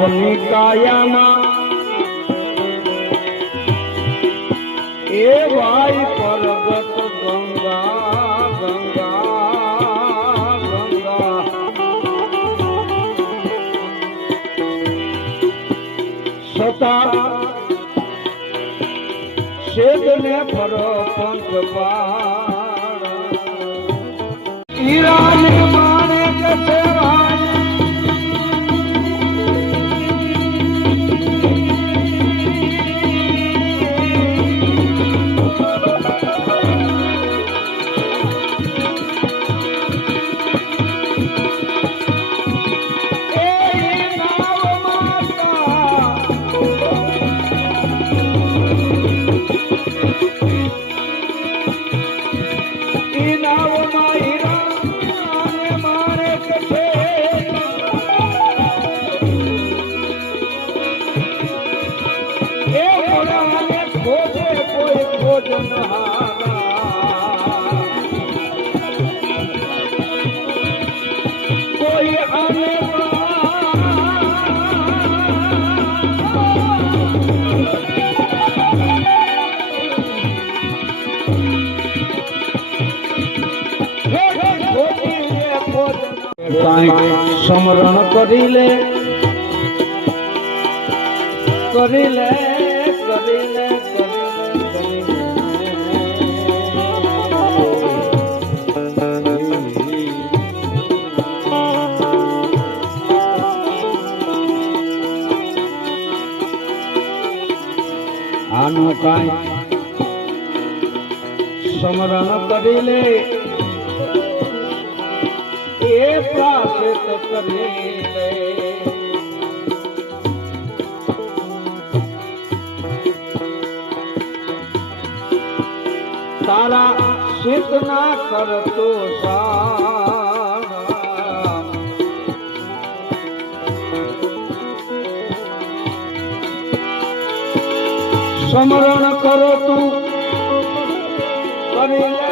આપની કાયામાં એ ભાઈ પરગટ ગંગા ગંગા ગંગા સતા શેદને પર પંથ પાડ ઈરાને માને કે કોઈ આને સમરણ કરી લે કરી લે કરી લે આનું કાંઈ સમરણ કરી લે એ પ્રાપ્ત કરી લે તારા સિદ્ધ ના કરતો સમરણ કરો તું કરી લે